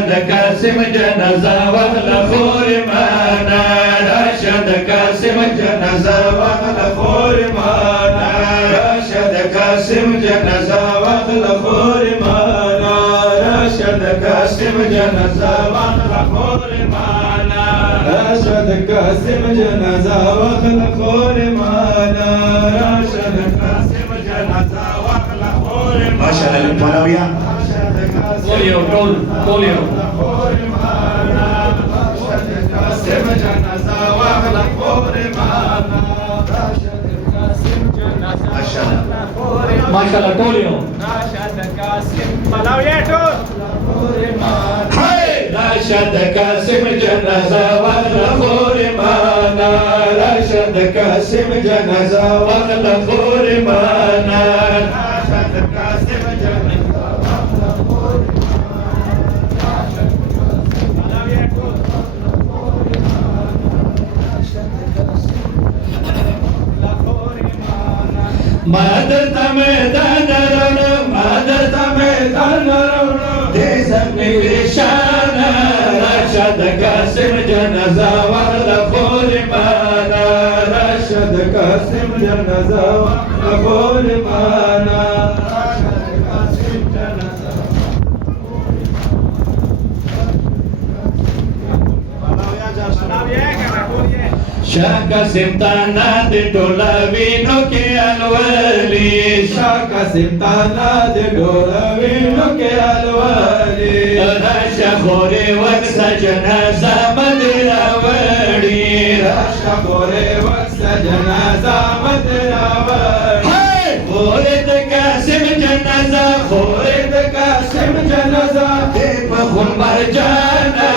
راشد قاسم جنازه واخله خور مانا راشد قاسم جنازه واخله خور مانا راشد قاسم جنازه واخله خور مانا راشد قاسم جنازه واخله خور مانا راشد قاسم جنازه واخله خور مانا راشد قاسم جنازه واخله خور مانا ما شاء الله للبلاوية قوليو قوليو ما شاء الله قوليو راشد قاسم جنازه واخله خور مانا راشد قاسم جنازه واخله خور مانا راشد قاسم مادر تمیدان رونو مادر تمیدان رونو دیزم نیشان راشد قاسم جنازه واخله خور مانا راشد قاسم جنازه واخله خور مانا راشد قاسم جنازه شاه قاسم تانا دے ڈولا وینو کے الولی شاہ قاسم تانا دے ڈولا وینو کے الولی راشا خورے وقت جنازہ مدرا وڑی راشا خورے وقت جنازہ مدرا وڑی خورد قاسم جنازہ خورد قاسم جنازہ دے بخون مر جانا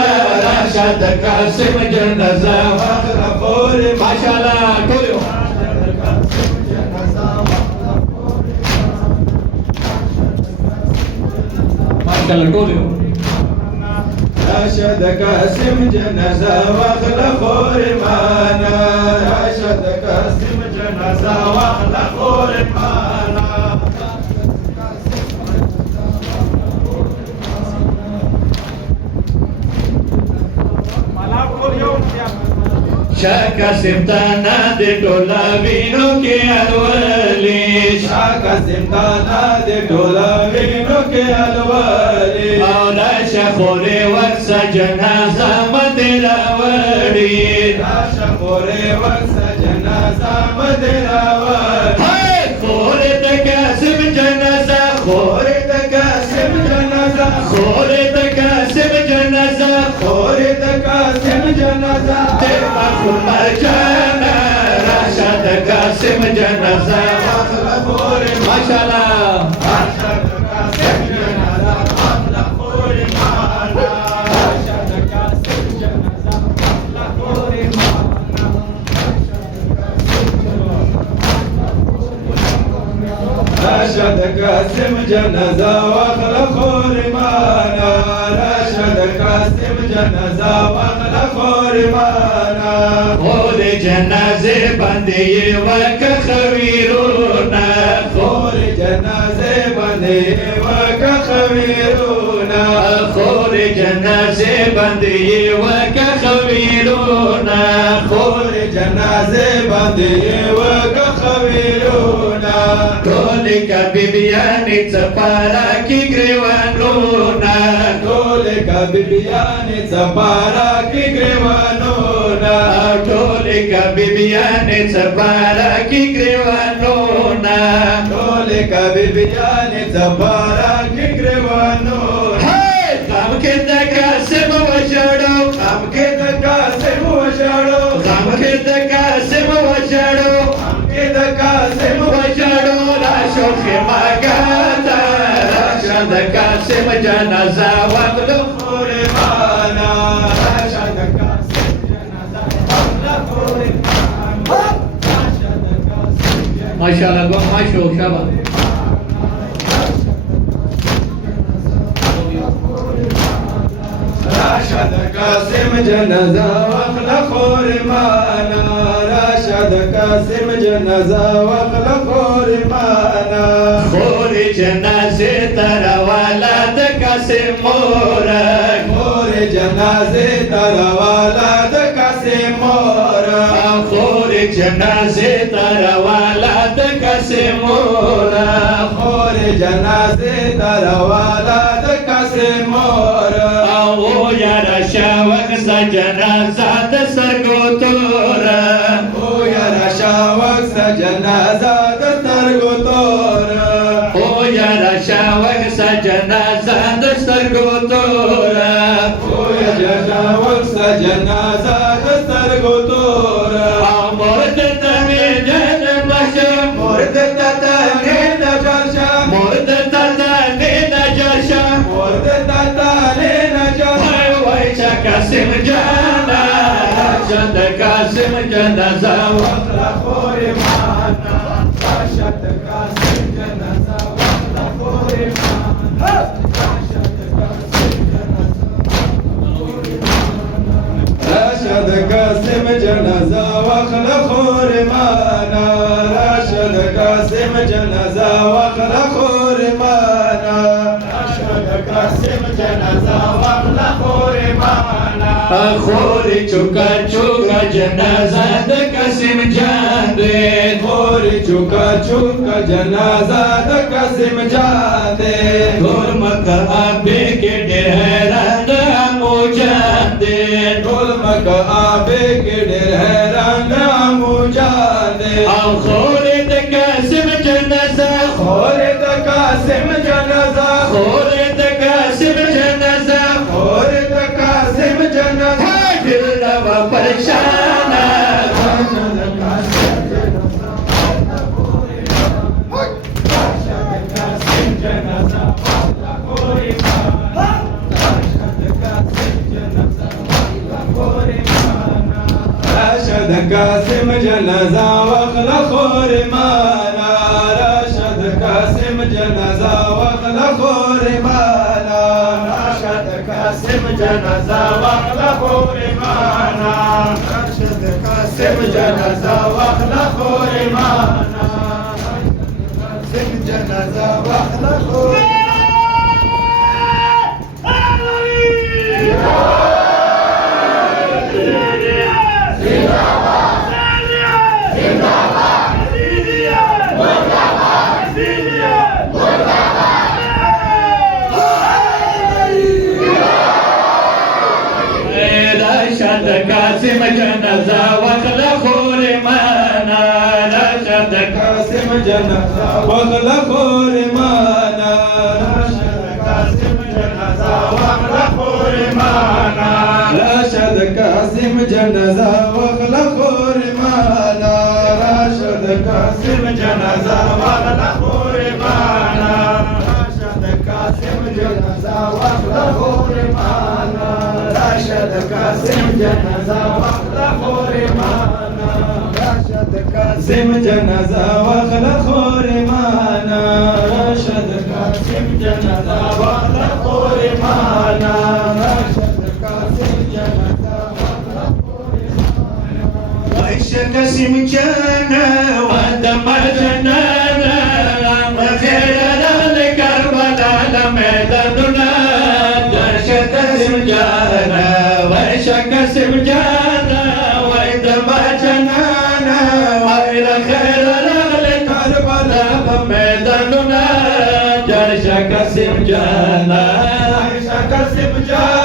راشد قاسم جنازہ واخله خور ماشاءالله ټولو ماشاءالله ټولو راشد قاسم جنازه واخله خور مانا راشد قاسم جنازه واخله خور مانا شاہ قاسم تانا دے ڈولا وینو کے الولی شاہ قاسم تانا دے ڈولا وینو کے الولی مولا شاہ خورے وقت جنازہ مدرا وڑی شاہ خورے وقت جنازہ مدرا وڑی خورد قاسم جنازہ خورد قاسم جنازہ خورد قاسم جنازہ خورد قاسم جنازہ مر جانا راشد قاسم جنازہ واخله خور ماشاءالله راشد قاسم جنازہ واخله خور مانا راشد قاسم جنازہ واخله خور مانا راشد قاسم جنازہ واخله خور مانا راشد قاسم جنازہ واخله خور مانا خور جنازه باندې وک خویرونا خور جنازه باندې وک خویرونا خور جنازه باندې وک خویرونا خور جنازه باندې وک خویرونا ټول کبي بیان څپارا کی گریوانونا ټول کبي بیان څپارا کی گریوانونا ټول کبي بیان څپارا کی گریوانونا ټول کبي بیان څپارا کی گریوانونا غم کې د قاسم وشړو غم کې د قاسم وشړو غم کې د قاسم وشړو غم کې د قاسم وشړو لا شوخ ماګاتا راشد قاسم جنازه واخله خور مانا راشد قاسم جنازه واخله خور مانا راشد قاسم ماشاءالله گو ماشو شابه راشد قاسم جنازه واخله خور مانا راشد قاسم جنازه واخله خور مانا خور جنازه تر والا د قاسم مورک جنازه تروالا د قاسم مور خور جنازه تروالا د قاسم مور خور جنازه تروالا د قاسم مور او یارا شاوخ س جنازه د سترګو تور او یارا شاوخ س جنازه د سترګو تور او یارا شاوخ س جنازه د سترګو تور او یارا شاوخ س جنازه د سترګو تور مرد تمه جن بشه مرد تتنه د جرشه مرد تتنه د جرشه مرد تتنه د جرشه وای چا قاسم جانا شد قاسم جنازه وخلا خور مانا راشد قاسم جنازه وخلا خور مانا راشد قاسم جنازه راشد قاسم جنازه وخلا خور مانا راشد قاسم جنازه وخلا خور مانا راشد قاسم جنازه وخلا خور مانا خور چوکا چوکا جنازه د قاسم جان دے خور چوکا چوکا جنازه د قاسم جان دے ټول مکه ابه کې ډېر حیران د امو جان دے ټول مکه ابه کې ډېر حیران امو جان دے او خور د قاسم جنازه خور د قاسم جنازه خور د قاسم جنازه خور د قاسم جنازه دل دا پریشان راشد قاسم جنازه وخلا خور مانا راشد قاسم جنازه وخلا خور مانا راشد قاسم جنازه وخلا خور مانا راشد قاسم جنازه وخلا خور مانا قاسم جنازه وخلا خور راشد قاسم جنازه وخلا خور مانا راشد قاسم جنازه وخلا خور مانا راشد قاسم جنازه وخلا خور مانا راشد قاسم جنازه وخلا خور مانا راشد قاسم جنازه وخلا خور مانا راشد قاسم جنازه وخلا خور مانا راشد قاسم جنازه وخلا خور مانا راشد قاسم جنازه وخلا خور مانا راشد قاسم جنازه وخلا خور مانا راشد قاسم جنازه وخلا خور مانا وعيش قاسم جانا ودم جنانا خير لكربلاء لميداننا درش قاسم جانا وعيش قاسم جانا ودم جنانا وإلى خير لكربلاء لميداننا درش قاسم جانا عائشة قاسم جانا